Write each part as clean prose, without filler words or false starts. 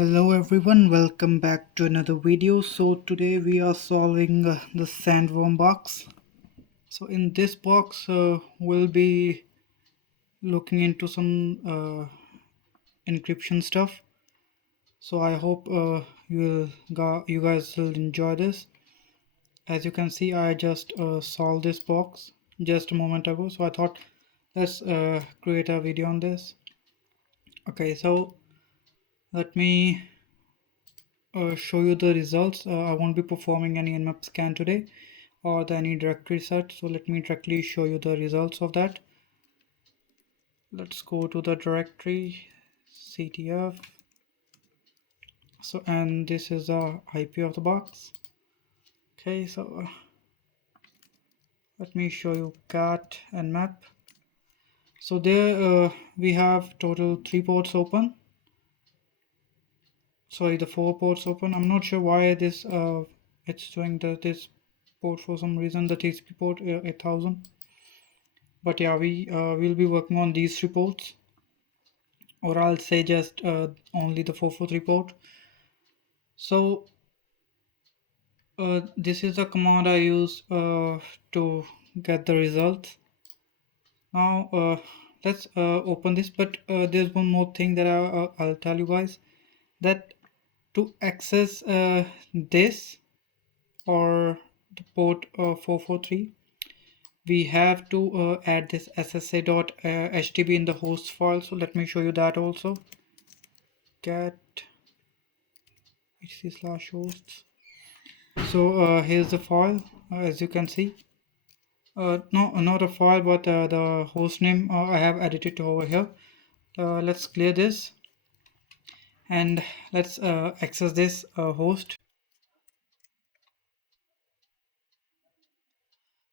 Hello everyone, welcome back to another video. So today we are solving the SandWorm box. So in this box we'll be looking into some encryption stuff. So I hope you guys will enjoy this. As you can see, I just solved this box just a moment ago. So I thought let's create a video on this. Okay, so let me show you the results. I won't be performing any nmap scan today or any directory search, so let me directly show you the results of that. Let's go to the directory CTF. So and this is the IP of the box. Okay, so let me show you cat and map. So there we have total 3 ports open, sorry, the 4 ports open. I'm not sure why this it's showing this port for some reason, the TCP port 8000. But yeah, we will be working on these reports, or I'll say just only the 443 port. So this is the command I use to get the results. Now let's open this, but there's one more thing that I'll tell you guys, that to access this or the port 443, we have to add this SSA.htb in the host file. So let me show you that also. Get etc/hosts. So here's the file, as you can see. No, not a file, but the host name I have edited over here. Let's clear this and let's access this host.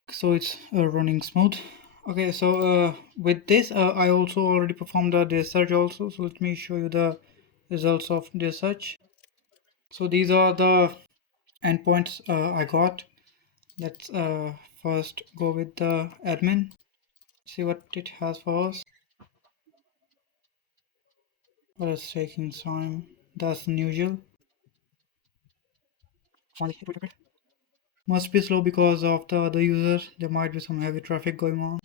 So it's running smooth. Okay, so with this I also already performed the disk search also. So let me show you the results of disk search. So these are the endpoints I got. Let's first go with the admin, see what it has for us. But it's taking time, that's unusual. Must be slow because of the other user. There might be some heavy traffic going on.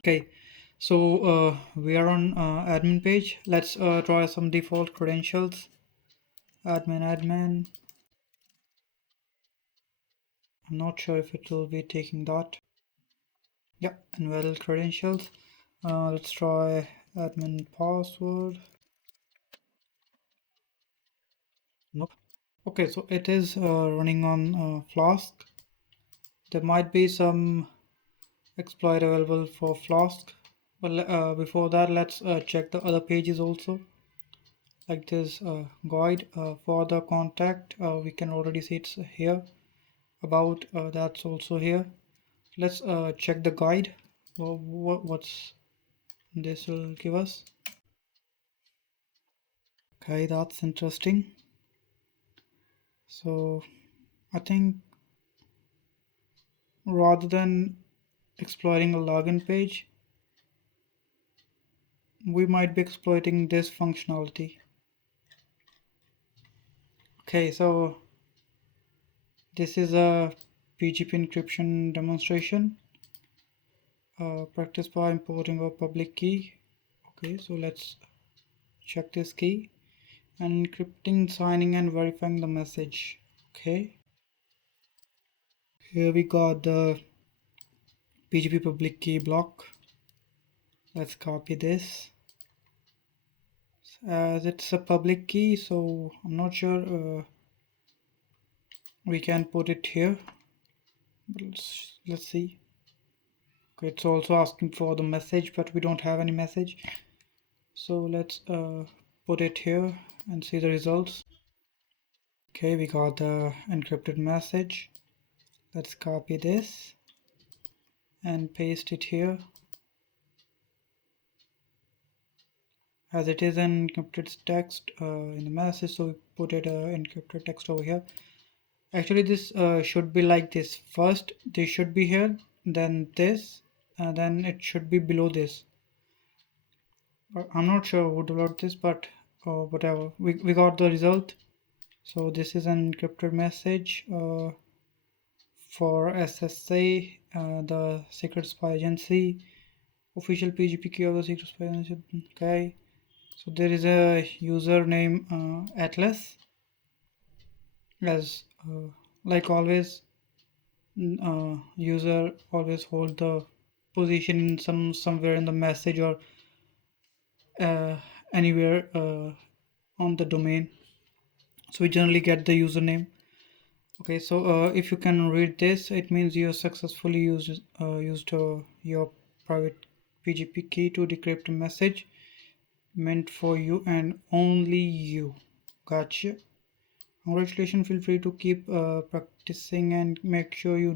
Okay, so we are on admin page. Let's try some default credentials. Admin. I'm not sure if it will be taking that. Yeah, invalid credentials. Let's try admin password. Nope. Okay, so it is running on Flask. There might be some exploit available for Flask, but before that let's check the other pages also, like this guide for the contact. We can already see it's here. About that's also here. Let's check the guide. What's this will give us. Okay, that's interesting. So I think rather than exploiting a login page, we might be exploiting this functionality. Okay, so this is a PGP encryption demonstration. Practice by importing a public key. Okay, so let's check this key and encrypting, signing and verifying the message. Okay, here we got the PGP public key block. Let's copy this. As it's a public key, so I'm not sure we can put it here, but let's see. Okay, it's also asking for the message, but we don't have any message, so let's put it here and see the results. Okay, we got the encrypted message. Let's copy this and paste it here. As it is an encrypted text in the message, so we put it encrypted text over here. Actually this should be like this. First this should be here, then this, and then it should be below this. but I'm not sure who developed this, but whatever. We got the result. So this is an encrypted message for SSA, the Secret Spy Agency, official PGP key of the Secret Spy Agency. Okay, so there is a username Atlas, as like always. User always hold the position in somewhere in the message or uh, anywhere on the domain. So we generally get the username. Okay, so if you can read this, it means you successfully used your private PGP key to decrypt a message meant for you and only you. Gotcha. Congratulations. Feel free to keep practicing and make sure you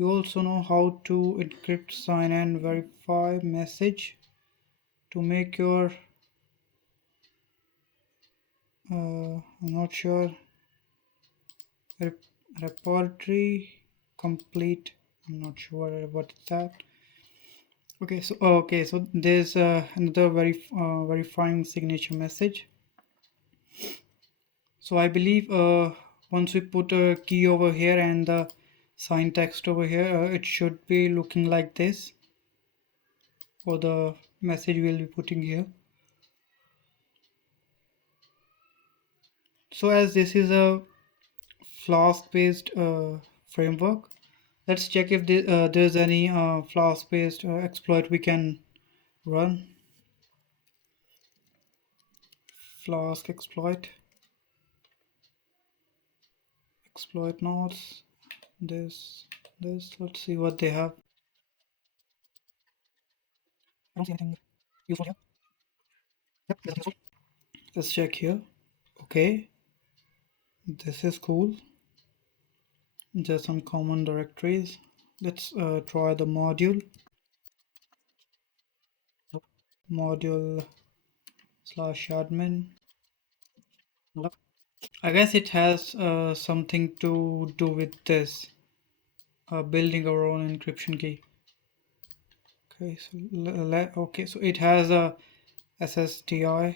also know how to encrypt, sign, and verify message to make your I'm not sure repertory complete. I'm not sure what is that. Okay, so there's another verifying signature message. So I believe once we put a key over here and the sign text over here, it should be looking like this, or the message we'll be putting here. So as this is a Flask based framework, let's check if there's any Flask based exploit we can run. Flask exploit nodes, this let's see what they have. I don't see anything useful here. Yep, there's nothing useful. Let's check here. Okay, this is cool. Just some common directories. Let's try the module. Nope. Module slash admin. Nope. I guess it has something to do with this building our own encryption key. Okay, so it has a SSTI,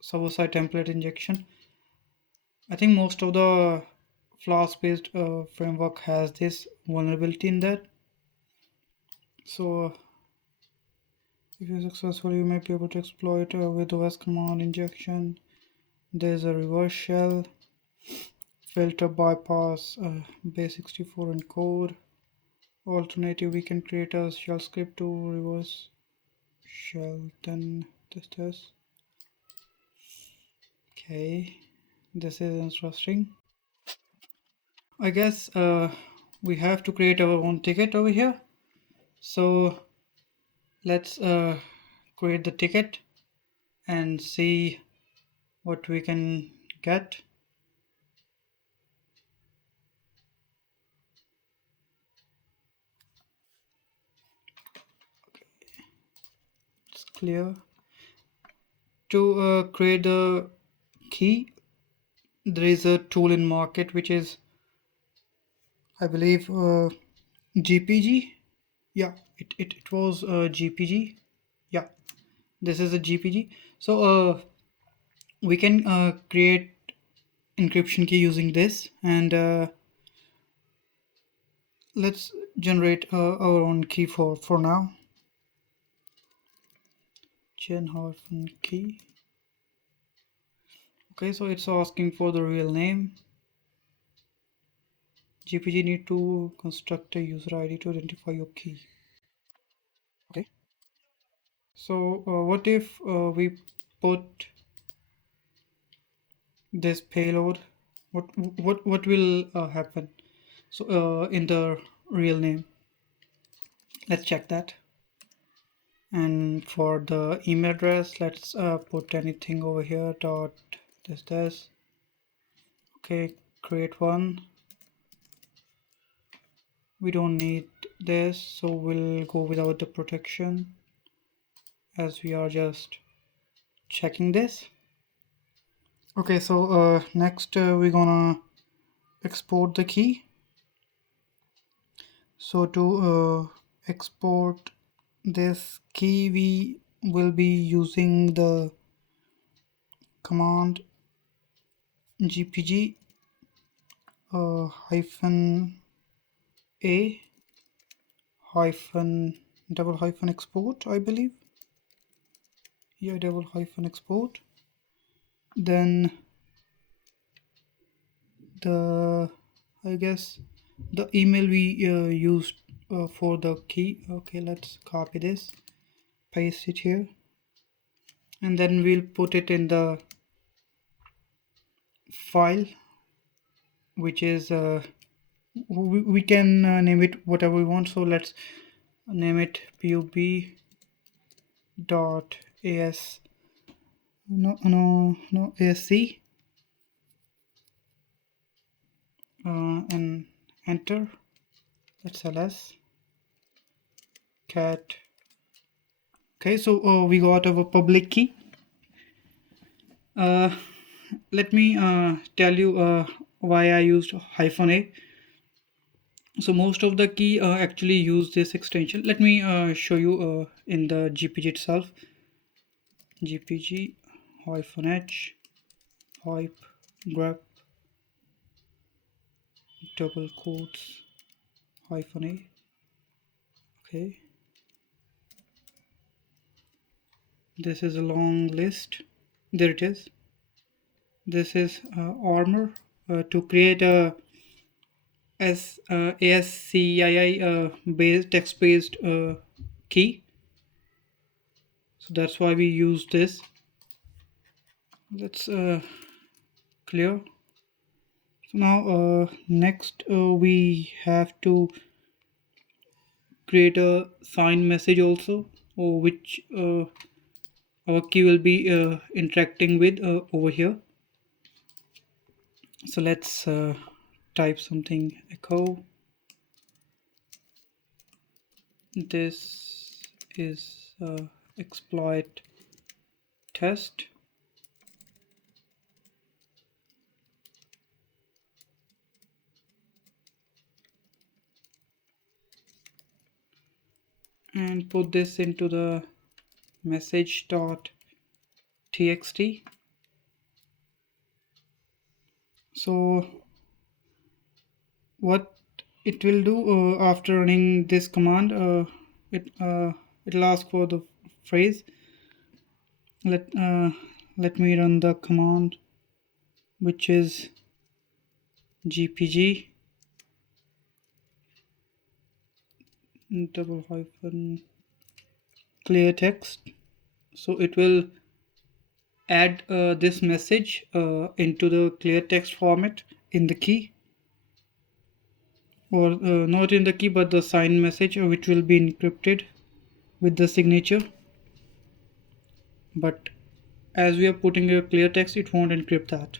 server-side template injection. I think most of the Flask-based framework has this vulnerability in that. So if you're successful, you may be able to exploit with OS command injection. There's a reverse shell, filter bypass, base64 encode. Alternative, we can create a shell script to reverse shell, then this. Okay, this is interesting. I guess we have to create our own ticket over here. So let's create the ticket and see what we can get. It's clear. To create the key, there is a tool in market which is, I believe, GPG. Yeah, it was GPG. Yeah, this is a GPG. So we can create encryption key using this, and let's generate our own key for now. Gen-key. Okay, so it's asking for the real name. GPG need to construct a user ID to identify your key. Okay. So what if we put this payload? What will happen? So in the real name, let's check that. And for the email address, let's put anything over here. Dot this. Okay, create one. We don't need this, so we'll go without the protection, as we are just checking this. Okay, so next we're gonna export the key. So to export this key, we we'll be using the command gpg hyphen a hyphen double hyphen export, I believe. Yeah, double hyphen export. Then the, I guess, the email we used for the key. Okay, let's copy this, paste it here, and then we'll put it in the file, which is we can name it whatever we want. So let's name it pub dot as asc, and enter. That's ls cat. Okay, so we got our public key. Let me tell you why I used hyphen a. So most of the key actually use this extension. Let me show you in the gpg itself. Gpg hyphen h hype grep double quotes hyphen a. Okay, this is a long list. There it is. This is armor to create a ASCII based text based key. So that's why we use this. Let's clear. So now next we have to create a signed message also, or which our key will be interacting with over here. So let's type something echo. This is exploit test. And put this into the message.txt. So what it will do after running this command, it'll ask for the phrase. Let me run the command, which is gpg double hyphen clear text. So it will add this message into the clear text format in the key, or not in the key but the signed message, which will be encrypted with the signature. But as we are putting a clear text, it won't encrypt that.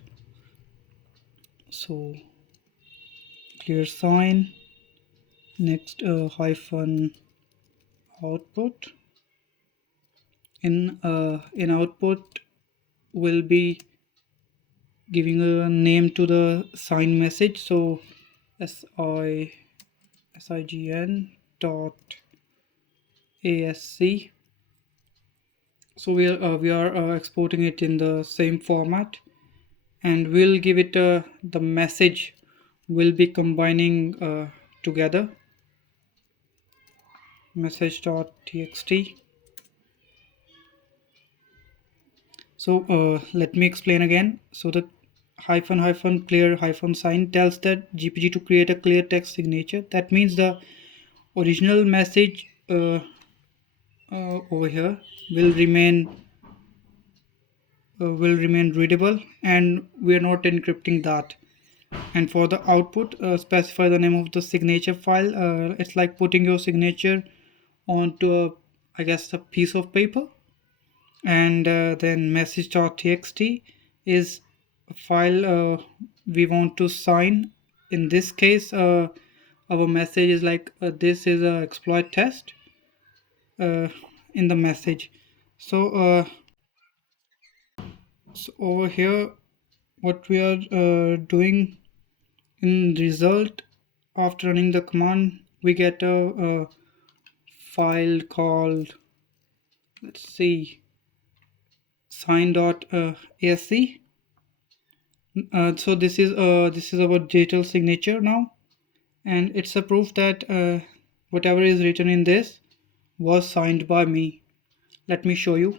So clear sign, next hyphen output. In output will be giving a name to the signed message. So sign dot asc. So we are exporting it in the same format, and we'll give it the message will be combining together, message.txt. So let me explain again. So the hyphen hyphen clear hyphen sign tells that gpg to create a clear text signature. That means the original message over here will remain readable, and we are not encrypting that. And for the output, specify the name of the signature file. It's like putting your signature onto a, I guess, a piece of paper. And then message.txt is a file we want to sign. In this case, our message is like this is a exploit test in the message. So so over here, what we are doing in result, after running the command, we get a file called let's see, sign.asc. So this is our digital signature now, and it's a proof that whatever is written in this was signed by me. Let me show you.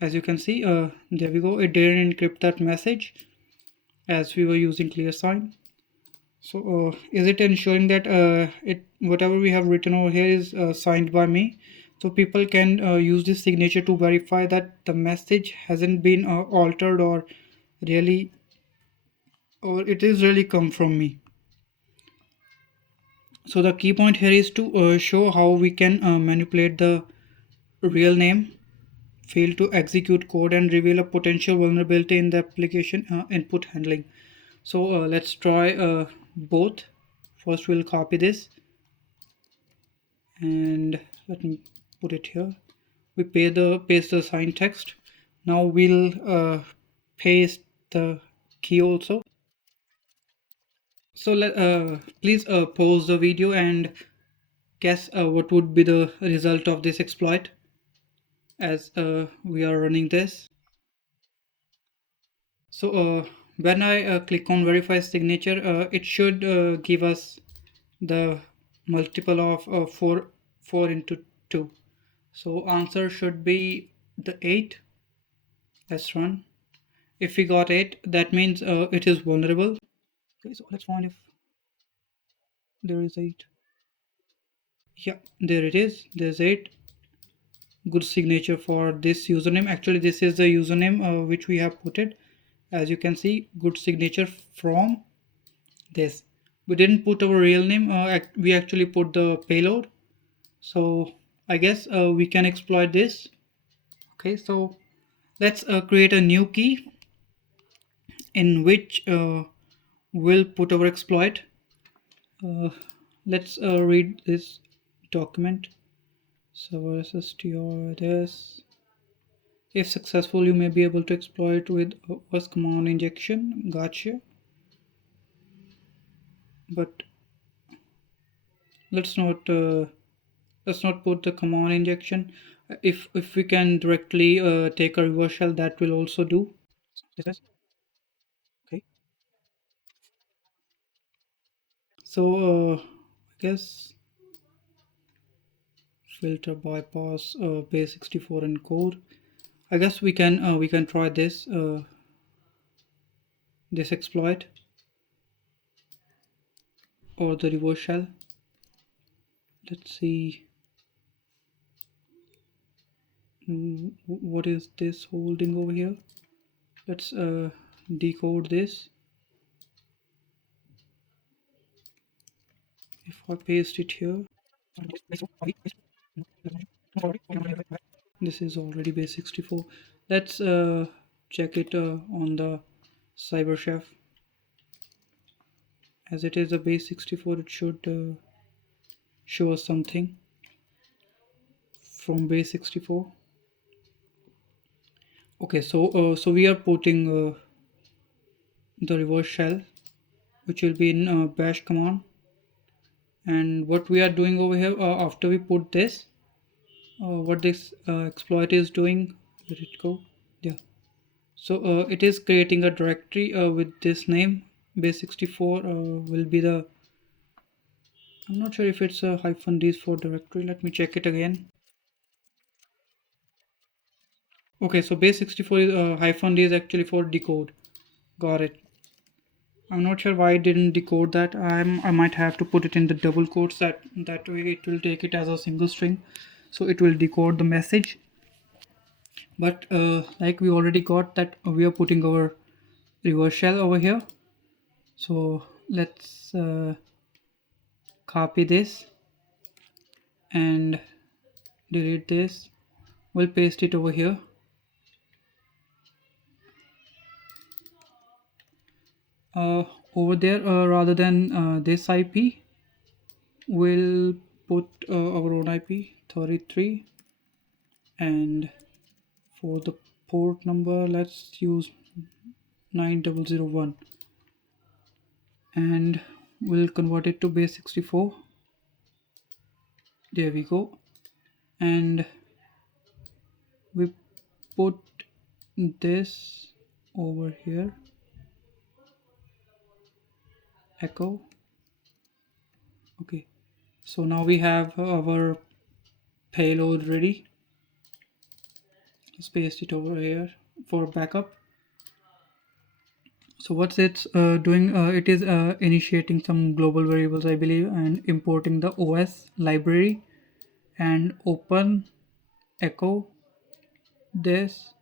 As you can see, there we go. It didn't encrypt that message as we were using clear sign. So is it ensuring that it whatever we have written over here is signed by me? So people can use this signature to verify that the message hasn't been altered really or it is really come from me. So the key point here is to show how we can manipulate the real name, fail to execute code, and reveal a potential vulnerability in the application input handling. So let's try both. First we'll copy this and let me put it here. We paste the sign text. Now we'll paste the key also. So please pause the video and guess what would be the result of this exploit as we are running this. So when I click on verify signature, it should give us the multiple of 4 into 2. So answer should be the 8. Let's run. If we got 8, that means it is vulnerable. Okay, so let's find if there is 8. Yeah, there it is. There's 8. Good signature for this username. Actually, this is the username which we have put it. As you can see, good signature from this. We didn't put our real name. We actually put the payload. So I guess we can exploit this. Okay, so let's create a new key in which we'll put our exploit. Let's read this document. So SSTI this. If successful, you may be able to exploit with was command injection. Gotcha. But let's not put the command injection. If we can directly take a reverse shell, that will also do. This is okay. So I guess filter bypass base 64 encode. I guess we can try this exploit or the reverse shell. Let's see. What is this holding over here? Let's decode this. If I paste it here, this is already base 64. Let's check it on the cyber chef. As it is a base 64, it should show us something from base 64. Okay, so we are putting the reverse shell, which will be in bash command. And what we are doing over here after we put this, what this exploit is doing, let it go. Yeah. So it is creating a directory with this name. Base 64 will be the. I'm not sure if it's a -d for directory. Let me check it again. Okay, so base 64 is -d is actually for decode. Got it. I'm not sure why I didn't decode that. I might have to put it in the double quotes. That way it will take it as a single string, so it will decode the message. But like we already got that, we are putting our reverse shell over here. So let's copy this and delete this. We'll paste it over here. Over there, rather than this IP, we'll put our own IP 33, and for the port number let's use 9001, and we'll convert it to base 64. There we go. and we put this over here, echo. Okay, so now we have our payload ready. Let's paste it over here for backup. So what's it's doing? It is initiating some global variables, I believe, and importing the OS library, and open echo this.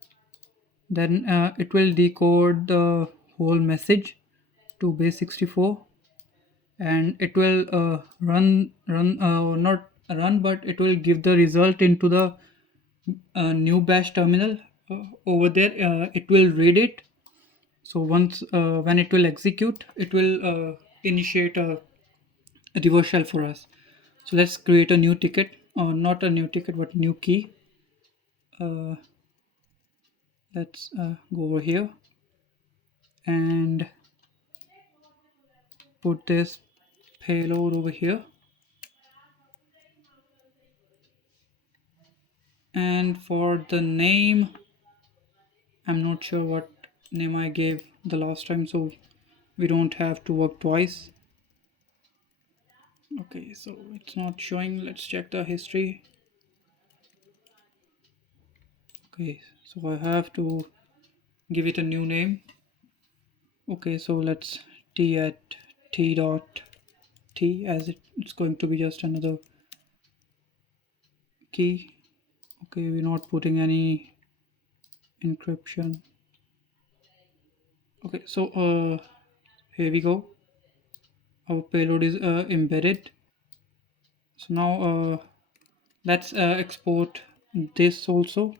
Then it will decode the whole message to base 64, and it will not run, but it will give the result into the new bash terminal. Over there it will read it. So once when it will execute, it will initiate a reverse shell for us. So let's create a new ticket, or not a new ticket but new key. Let's go over here and put this payload over here, and for the name, I'm not sure what name I gave the last time, so we don't have to work twice. Okay, so it's not showing. Let's check the history. Okay, so I have to give it a new name. Okay, so let's t at t dot t, as it's going to be just another key. Okay, we're not putting any encryption. Okay, so here we go. Our payload is embedded. So now let's export this also.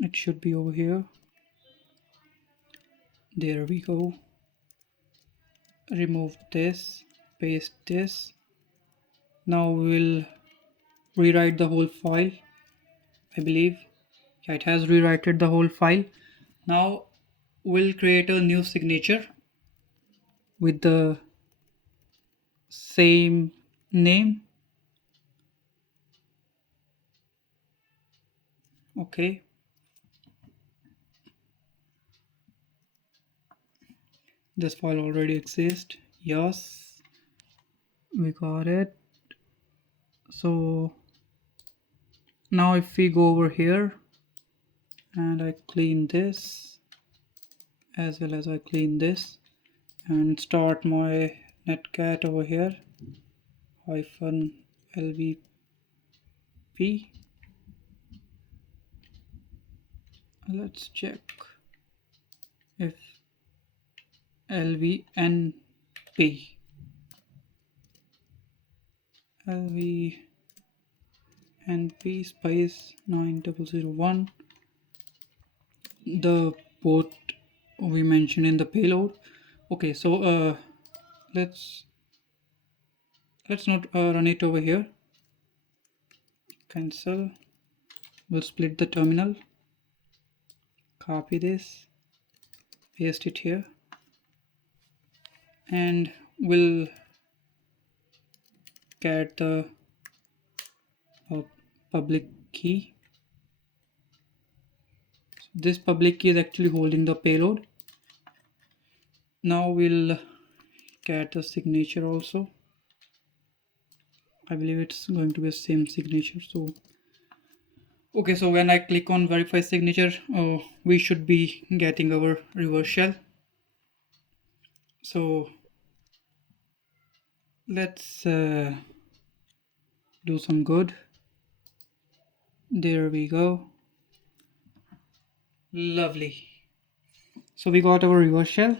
It should be over here. There we go. Remove this, paste this. Now we'll rewrite the whole file, I believe. Yeah, it has rewritten the whole file. Now we'll create a new signature with the same name. Okay, this file already exists. Yes, we got it. So now if we go over here and I clean this, as well as I clean this, and start my netcat over here, -lvp, let's check if lvnp space 9001, the port we mentioned in the payload. Okay, so let's not run it over here. Cancel. We'll split the terminal, copy this, paste it here, and we'll get the public key. This public key is actually holding the payload. Now we'll get the signature also. I believe it's going to be the same signature. So okay, so when I click on verify signature, we should be getting our reverse shell. So let's do some good. There we go. Lovely. So we got our reverse shell,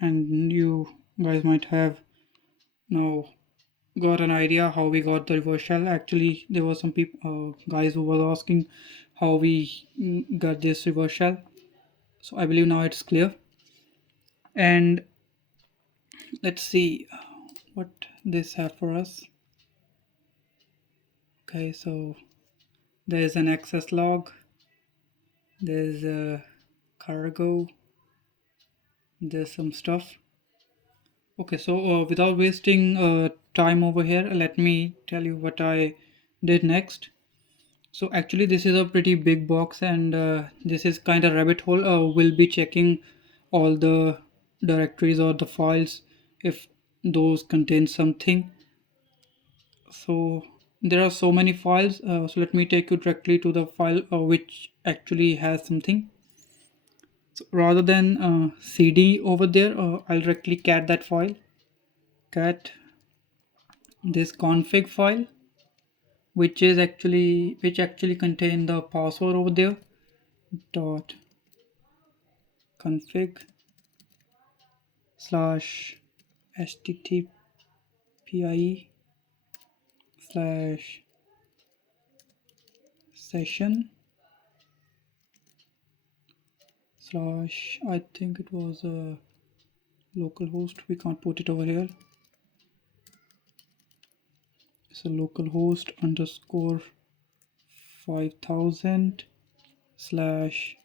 and you guys might have now got an idea how we got the reverse shell. Actually, there were some people, guys who were asking how we got this reverse shell. So I believe now it's clear. And let's see what this have for us. Okay, so there's an access log, there's a cargo, there's some stuff. Okay, so without wasting time over here, let me tell you what I did next. So actually this is a pretty big box, and this is kind of rabbit hole. We'll be checking all the directories or the files if those contain something. So there are so many files, so let me take you directly to the file which actually has something. So rather than cd over there, I'll directly cat that file, cat this config file, which actually contain the password over there, dot config slash http slash session slash, I think it was a localhost. We can't put it over here. It's a localhost underscore 5000 slash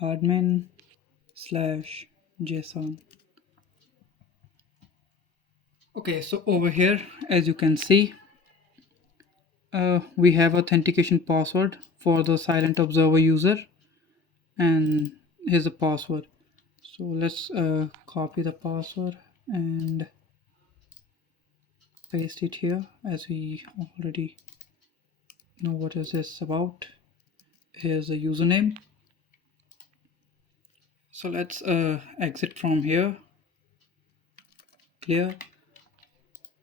admin slash json. Okay, so over here, as you can see, we have authentication password for the silent observer user, and here's the password. So let's copy the password and paste it here, as we already know what is this about. Here's the username. So let's exit from here, clear.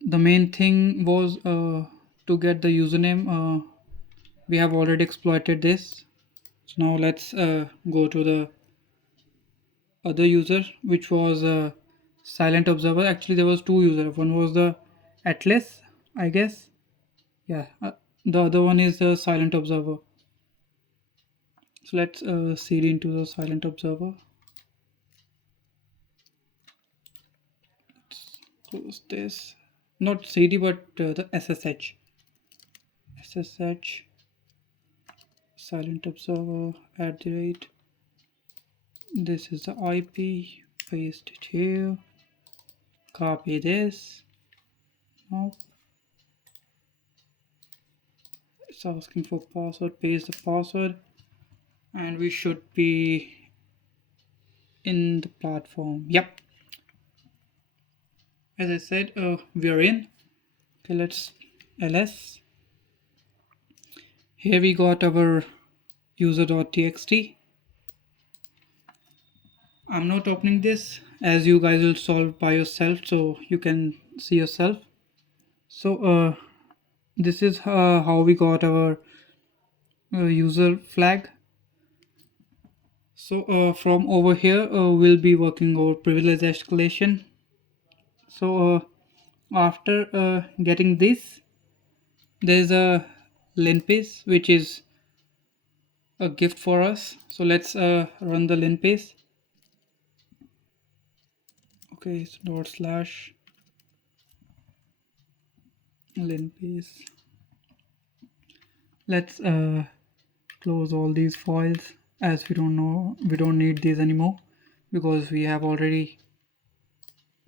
The main thing was to get the username. We have already exploited this. So now let's go to the other user, which was silent observer. Actually there was two users. One was the atlas, I guess. Yeah, the other one is the silent observer. So let's cd into the silent observer. Let's close this, not cd but the ssh silent observer at the rate. This is the ip, paste it here, copy this. Now it's asking for password, paste the password, and we should be in the platform. Yep, as I said, we are in. Okay, let's ls. Here we got our user.txt. I'm not opening this, as you guys will solve by yourself, so you can see yourself. So this is how we got our user flag. So from over here we'll be working over privilege escalation. So after getting this, there's a linpace which is a gift for us. So let's run the linpace. Okay, so dot slash linpace. Let's close all these files, as we don't need these anymore, because we have already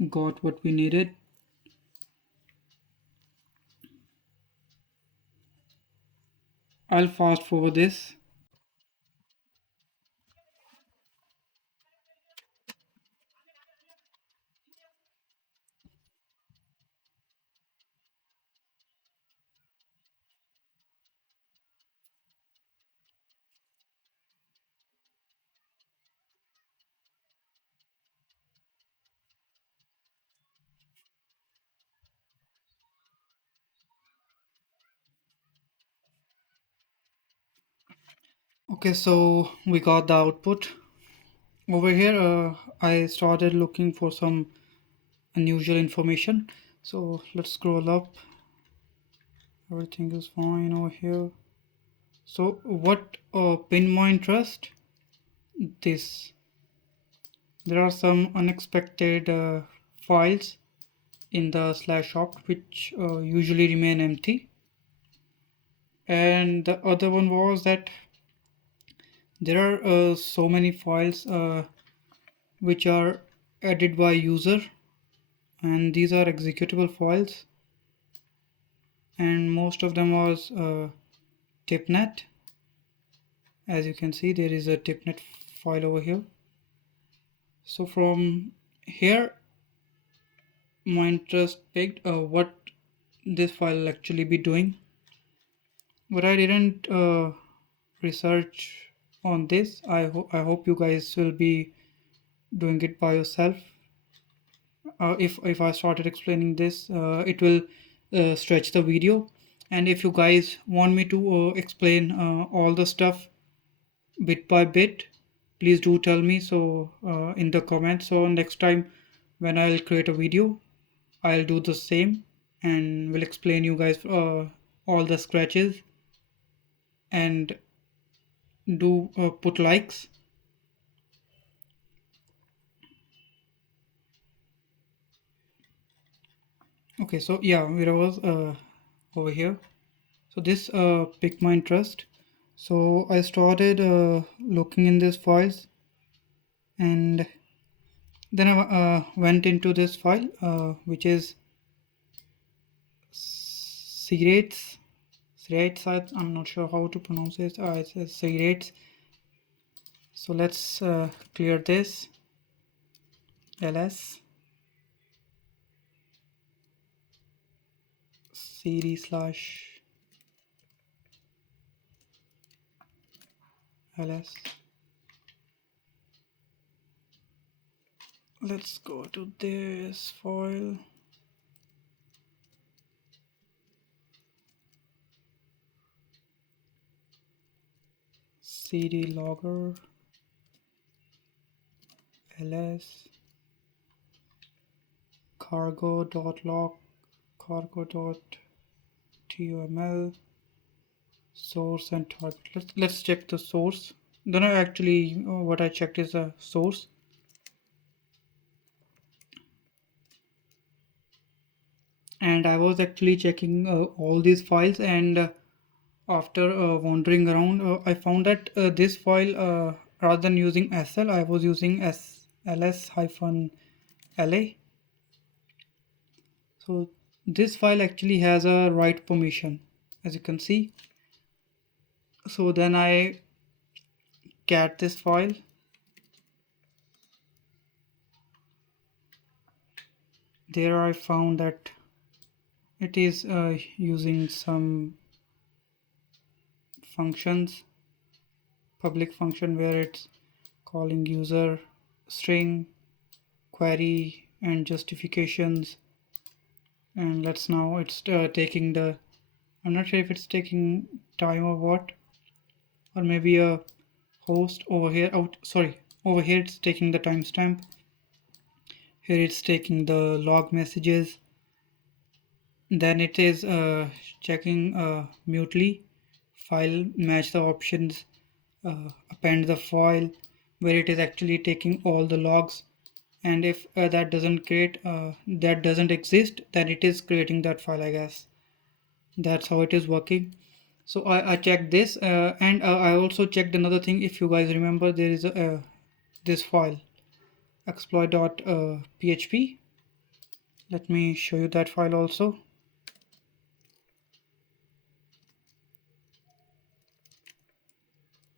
got what we needed. I'll fast forward this. Okay, so we got the output. Over here I started looking for some unusual information. So let's scroll up. Everything is fine over here. So what pinned my interest? This. There are some unexpected files in the slash opt which usually remain empty. And the other one was that there are so many files which are added by user, and these are executable files, and most of them was tipnet. As you can see, there is a tipnet file over here. So from here my interest picked what this file will actually be doing, but I didn't research on this. I hope you guys will be doing it by yourself. If I started explaining this, it will stretch the video, and if you guys want me to explain all the stuff bit by bit, please do tell me so in the comments. So next time when I'll create a video, I'll do the same and will explain you guys all the scratches, and do put likes. Okay, so yeah, where I was over here. So this piqued my interest, so I started looking in these files, and then I went into this file which is Cigarettes. I'm not sure how to pronounce it. It says cigarettes. So let's clear this. ls cd slash ls. Let's go to this file. cd logger ls cargo.log cargo.toml source and target. Let's check the source. Then I actually what I checked is the source, and I was actually checking all these files, and after wandering around, I found that this file, rather than using SL, I was using ls-la. So this file actually has a write permission, as you can see. So then I cat this file. There I found that it is using some functions, public function, where it's calling user string, query, and justifications. And let's now it's taking the, I'm not sure if it's taking time or what, or maybe a host over here over here it's taking the timestamp. Here it's taking the log messages. Then it is checking mutely file, match the options, append the file, where it is actually taking all the logs, and if that doesn't exist, then it is creating that file, I guess. That's how it is working. So I checked this, and I also checked another thing. If you guys remember, there is this file exploit.php. Let me show you that file also.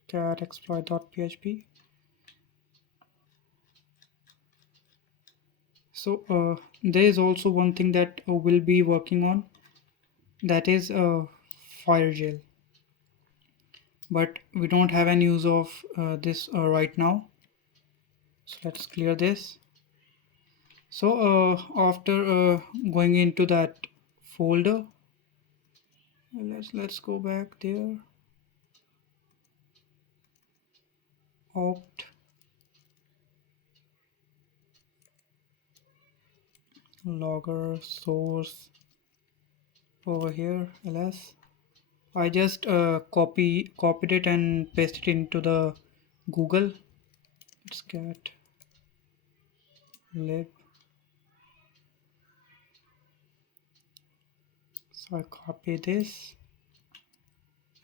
Cat exploit.php. So there is also one thing that we'll be working on, that is FireJail, but we don't have any use of this right now. So let's clear this. So after going into that folder, let's go back there. Opt logger source over here, ls. I just copied it and pasted it into the Google. Let's get lib. So I copy this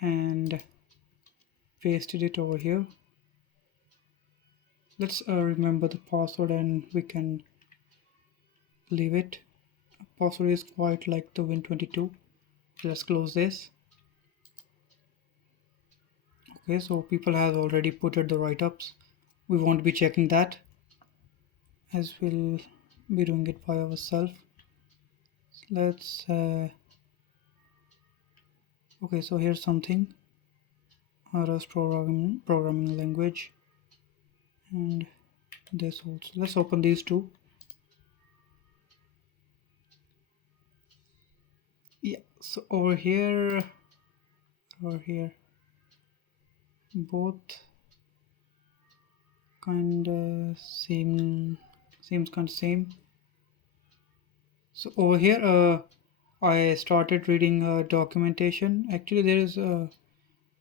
and pasted it over here. Let's remember the password, and we can leave it. Password is quite like the Win22. Let's close this. Okay, so people have already put it the write-ups. We won't be checking that as we'll be doing it by ourselves. Let's okay, so here's something. Rust programming language, and this also. Let's open these two. Yeah, so over here, both kind of seems kind of same. So over here, I started reading documentation. Actually, there is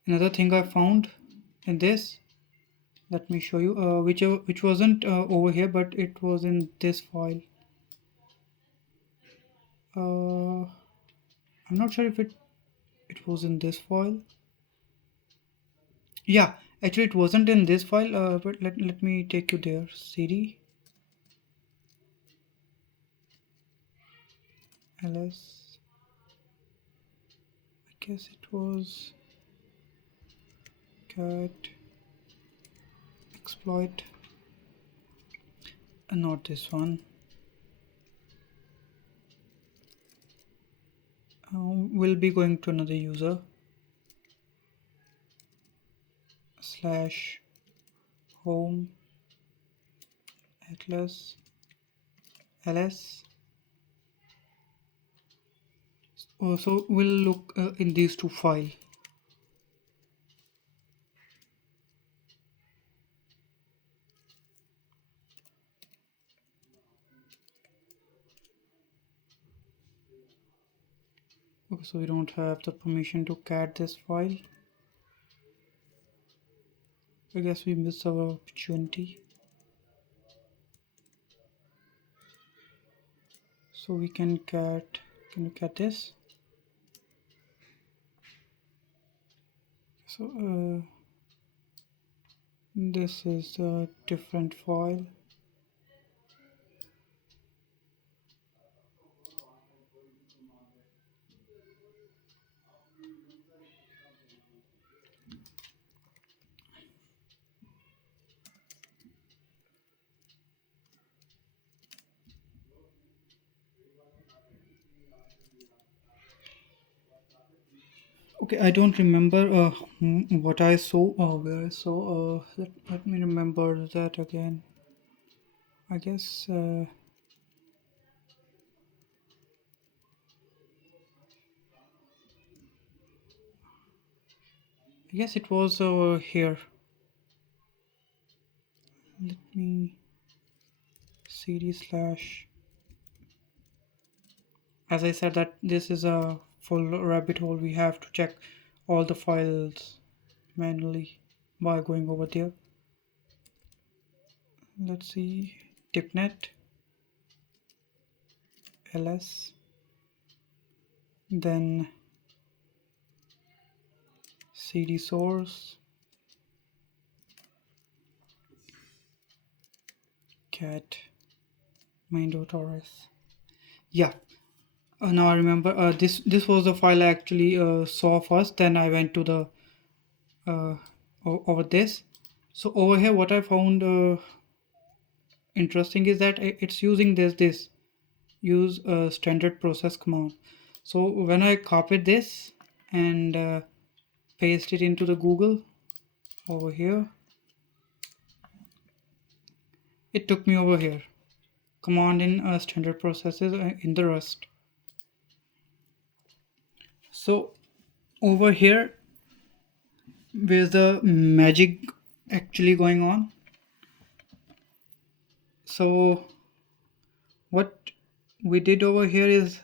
another thing I found in this. Let me show you. Which wasn't over here, but it was in this file. I'm not sure if it was in this file. Yeah, actually it wasn't in this file, but let me take you there. cd ls, I guess it was cat exploit, not this one. We'll be going to another user slash home atlas ls. So we'll look in these two files. Okay, so we don't have the permission to cat this file. I guess we missed our opportunity. So we can cat this? So this is a different file. Okay, I don't remember what I saw, where I saw. Let me remember that again. I guess it was over here. Let me cd slash. As I said that this is a full rabbit hole. We have to check all the files manually by going over there. Let's see, tipnet ls, then cd source cat main.rs. Yeah, now I remember. This was the file I actually saw first. Then I went to the over this. So over here, what I found interesting is that it's using this use a standard process command. So when I copied this and paste it into the Google over here, it took me over here. Command in standard processes in the Rust. So over here, where's the magic actually going on? So what we did over here is,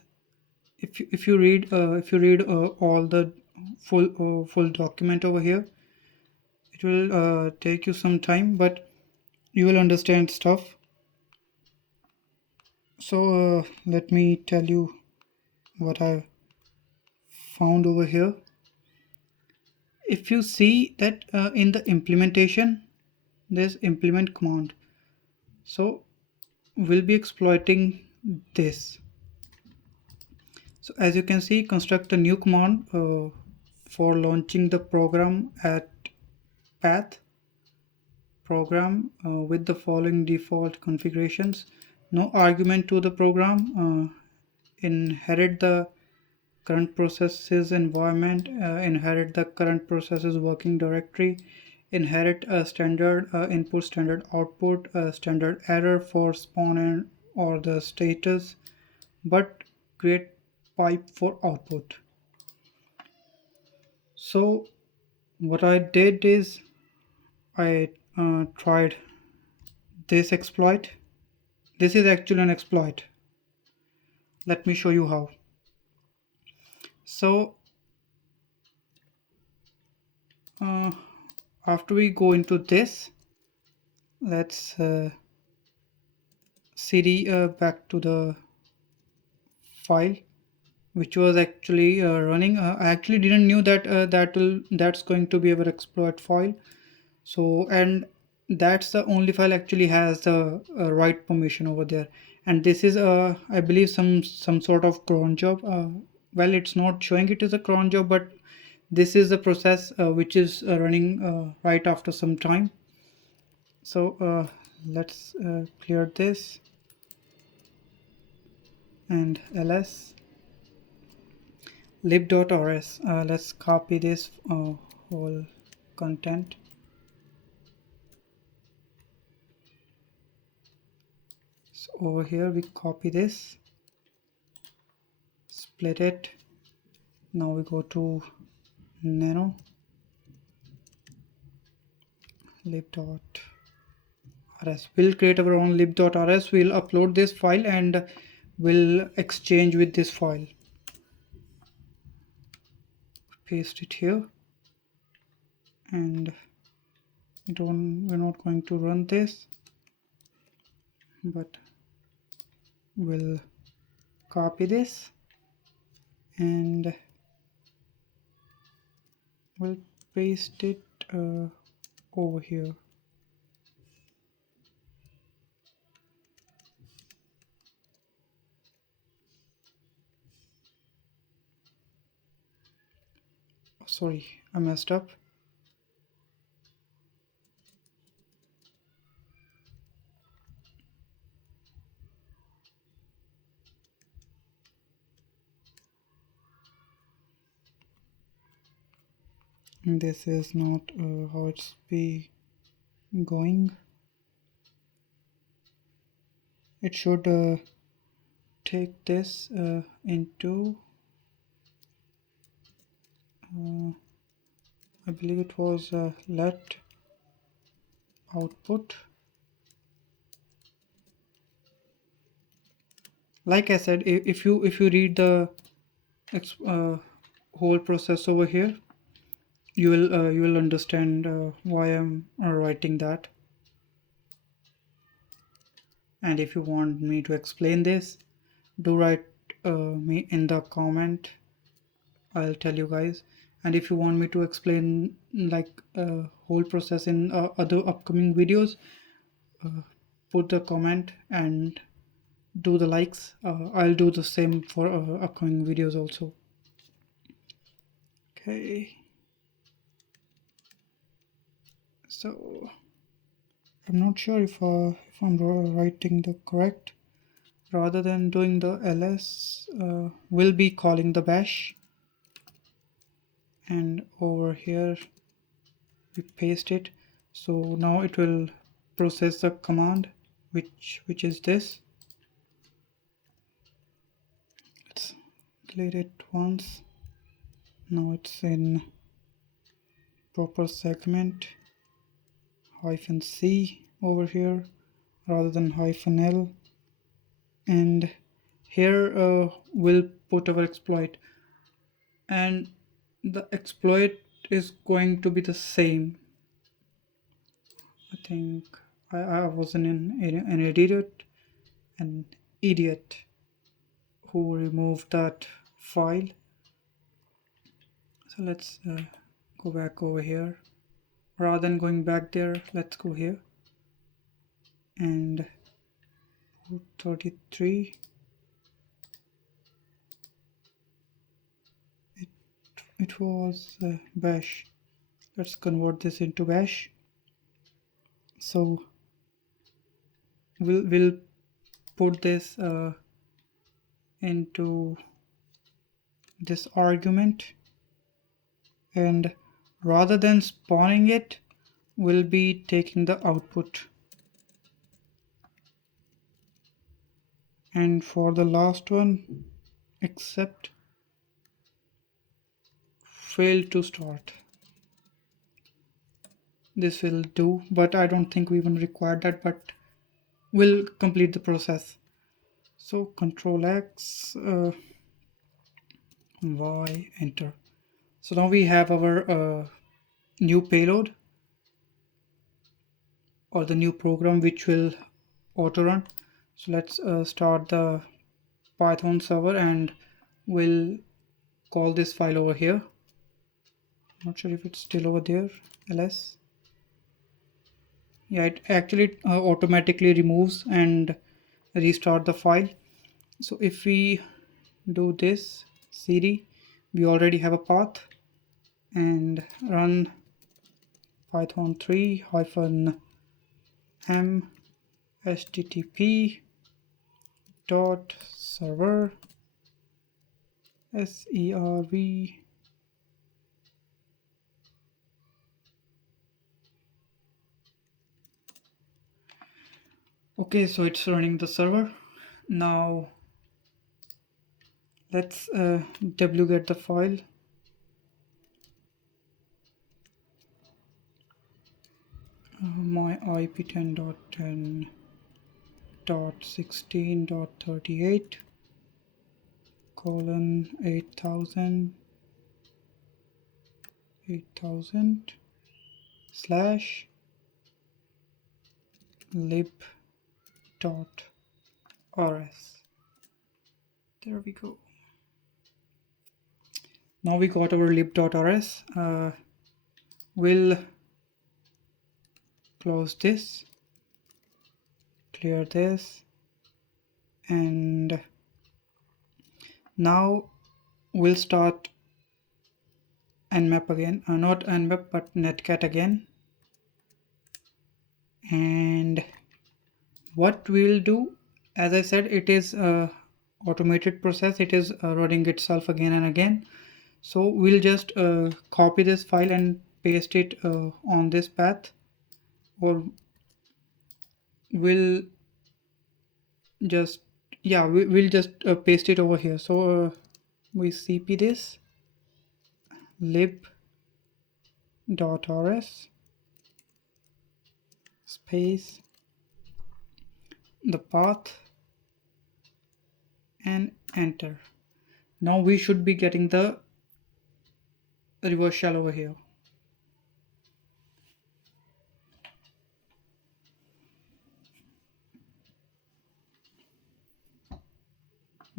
if you read all the full document over here, it will take you some time, but you will understand stuff. So let me tell you what I found over here. If you see that in the implementation, there's implement command. So we'll be exploiting this. So as you can see, construct a new command for launching the program at path program with the following default configurations. No argument to the program. Inherit the current processes environment, inherit the current processes working directory, inherit a standard input, standard output, standard error for spawn and or the status, but create pipe for output. So what I did is I tried this exploit. This is actually an exploit. Let me show you how. So after we go into this, let's cd back to the file which was actually running. I actually didn't knew that that's going to be our exploit file. So and that's the only file actually has the write permission over there, and this is I believe some sort of cron job. Well, it's not showing it as a cron job, but this is the process which is running right after some time. So let's clear this and ls lib.rs. Let's copy this whole content. So over here we copy this, split it. Now we go to nano lib.rs. We'll create our own lib.rs. We'll upload this file and we'll exchange with this file. Paste it here, and we're not going to run this, but we'll copy this and we'll paste it over here. Sorry, I messed up. This is not how it's be going. It should take this into I believe it was let output. Like I said, if you read the whole process over here, you will understand why I'm writing that. And if you want me to explain this, do write me in the comment. I'll tell you guys. And if you want me to explain like whole process in other upcoming videos, put the comment and do the likes. I'll do the same for upcoming videos also. Okay, so I'm not sure if I'm writing the correct. Rather than doing the ls, we'll be calling the bash, and over here we paste it. So now it will process the command which is this. Let's delete it once. Now it's in proper segment -c over here rather than -l, and here we'll put our exploit, and the exploit is going to be the same. I think I wasn't an idiot who removed that file. So let's go back over here. Rather than going back there, let's go here and put 33 it was bash. Let's convert this into bash. So we'll put this into this argument, and rather than spawning it, we'll be taking the output. And for the last one, except failed to start. This will do, but I don't think we even require that, but we'll complete the process. So Control X, Y, enter. So now we have our new payload, or the new program which will auto run. So let's start the Python server and we'll call this file over here. Not sure if it's still over there. ls. Yeah, it actually automatically removes and restart the file. So if we do this cd, we already have a path, and run python 3 -m http dot server serv. Okay, so it's running the server. Now let's wget the file. My IP 10.10.16.38 colon 8000 slash lib.rs. There we go. Now we got our lib.rs. We'll close this, clear this, and now we'll start nmap again, not nmap but netcat again. And what we'll do, as I said, it is a automated process. It is running itself again and again. So we'll just copy this file and paste it on this path, or we'll just we'll just paste it over here. So we cp this lib.rs space the path and enter. Now we should be getting the reverse shell over here.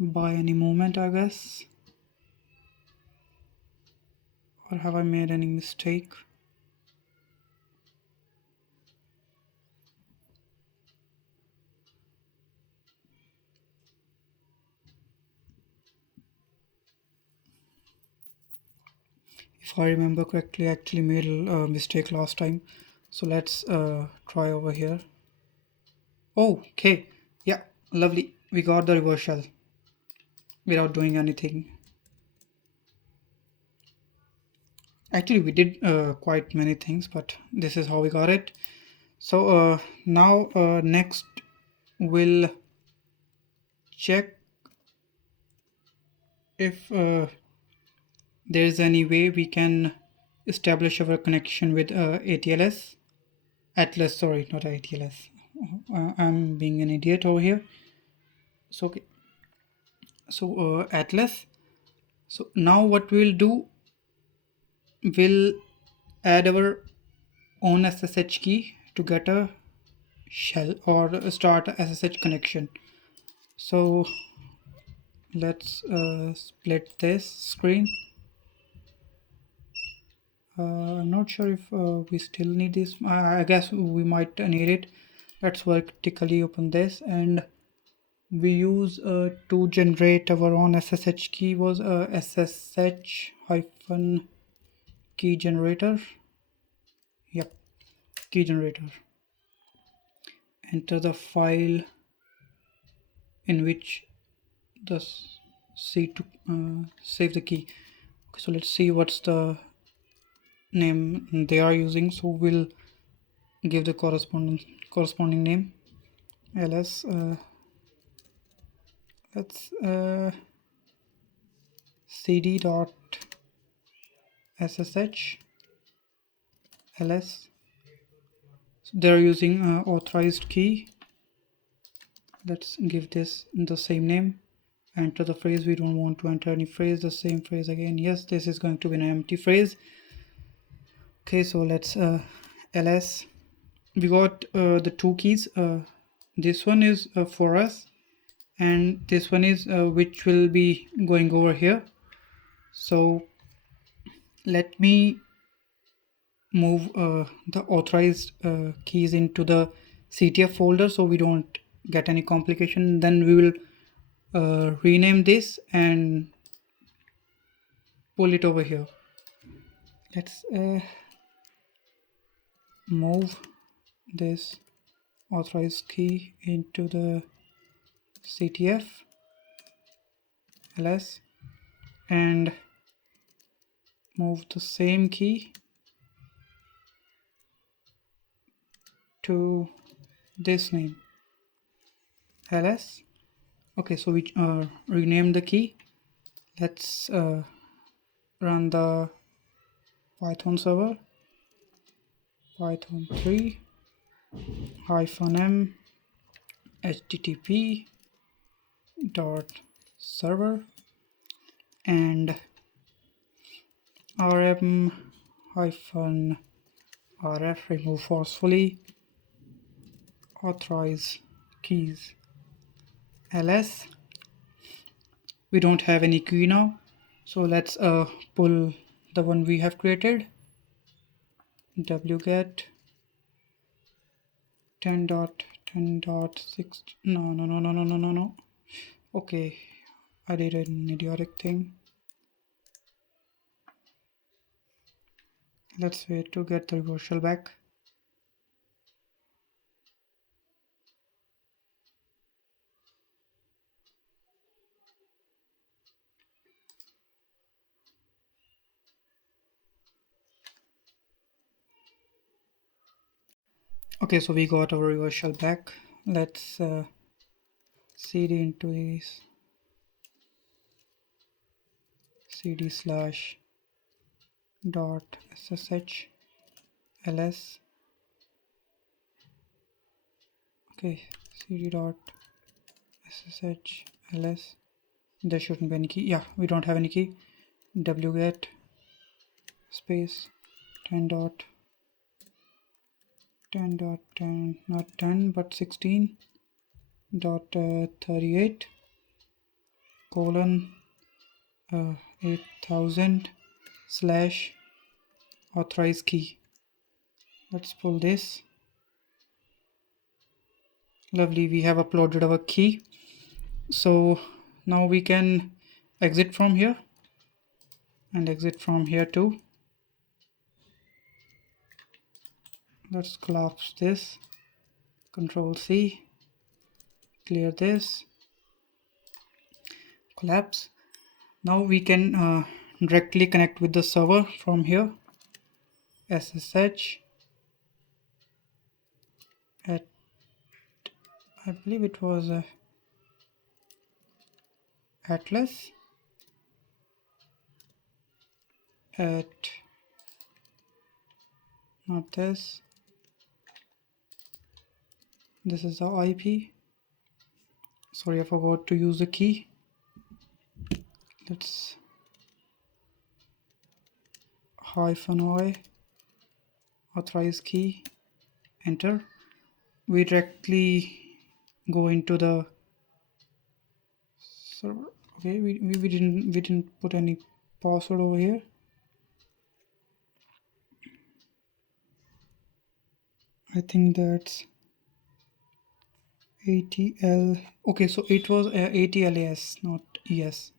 By any moment, I guess. Or have I made any mistake? If I remember correctly, I actually made a mistake last time. So let's try over here. Okay, yeah, lovely. We got the reverse shell without doing anything. Actually, we did quite many things, but this is how we got it. So now next we'll check if there is any way we can establish our connection with ATLS. Atlas, sorry, not ATLS. I'm being an idiot over here. So okay. So Atlas. So now what we'll do, we'll add our own SSH key to get a shell or start a SSH connection. So let's split this screen. I'm not sure if we still need this. I guess we might need it. Let's vertically open this, and we use to generate our own SSH key was SSH hyphen key generator. Yep, key generator. Enter the file in which the C to save the key. Okay, so let's see what's the name they are using. So we'll give the corresponding name. ls let's cd dot ssh ls. So they're using authorized key. Let's give this the same name. Enter the phrase. We don't want to enter any phrase, the same phrase again. Yes, this is going to be an empty phrase. Okay, so let's ls. We got the two keys. This one is for us, and this one is which will be going over here. So let me move the authorized keys into the CTF folder so we don't get any complication. Then we will rename this and pull it over here. Let's move this authorized key into the CTF ls and move the same key to this name ls. Okay, so we rename the key. Let's run the Python server, python 3 -m http dot server and rm -rf remove forcefully authorize keys ls. We don't have any key now, so let's pull the one we have created. wget 10.10.6. No. Okay, I did an idiotic thing. Let's wait to get the reverse shell back. Okay, so we got our reverse shell back. Let's cd into this cd slash dot ssh ls. Okay, cd dot ssh ls. There shouldn't be any key. Yeah, we don't have any key. wget space 10.10, not 10 but 16.38 colon 8000 slash authorize key. Let's pull this. Lovely, we have uploaded our key. So now we can exit from here and exit from here too. Let's collapse this, Control C, clear this, collapse. Now we can directly connect with the server from here. SSH at, I believe it was Atlas at, not this, this is the IP. Sorry, I forgot to use the key. Let's -i authorize key, enter. We directly go into the server. Okay, we didn't put any password over here. I think that's ATL. Okay, so it was ATLAS, not ES.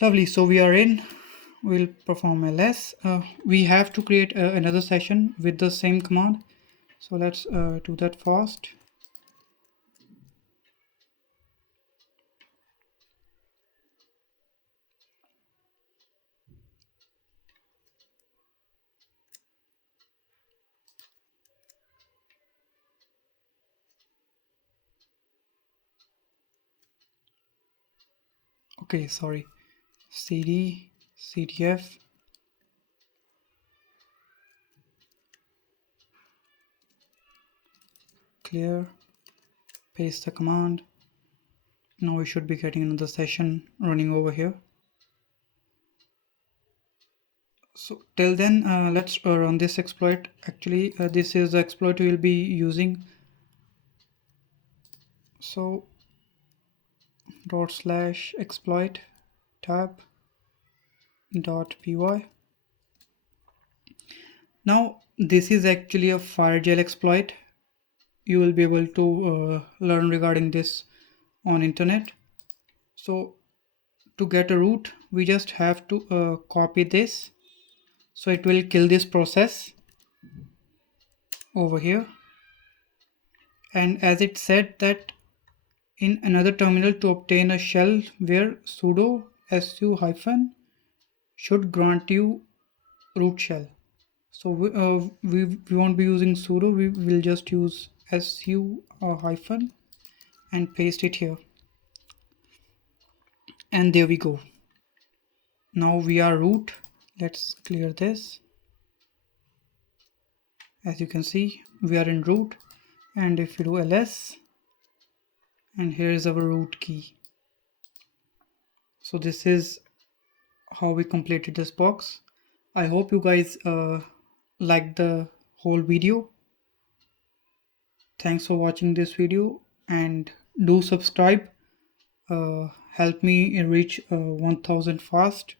Lovely. So we are in. We'll perform ls. We have to create another session with the same command. So let's do that fast. Okay, sorry. cd CTF clear, paste the command. Now we should be getting another session running over here. So till then, let's run this exploit. Actually, this is the exploit we will be using. So /exploit tab .py. Now this is actually a FireJail exploit. You will be able to learn regarding this on internet. So to get a root, we just have to copy this. So it will kill this process over here. And as it said that in another terminal to obtain a shell where sudo su hyphen should grant you root shell. So we won't be using sudo, we will just use su hyphen and paste it here. And there we go. Now we are root. Let's clear this. As you can see, we are in root. And if we do ls, and here is our root key. So this is how we completed this box. I hope you guys liked the whole video. Thanks for watching this video and do subscribe. Help me reach 1000 fast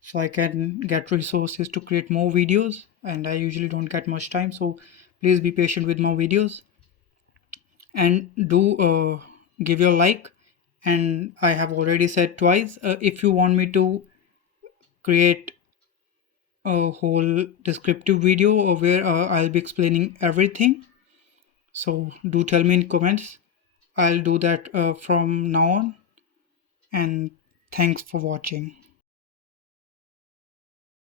so I can get resources to create more videos, and I usually don't get much time, so please be patient with more videos. And do give your like, and I have already said twice, if you want me to create a whole descriptive video where I'll be explaining everything, so do tell me in comments. I'll do that from now on, and thanks for watching.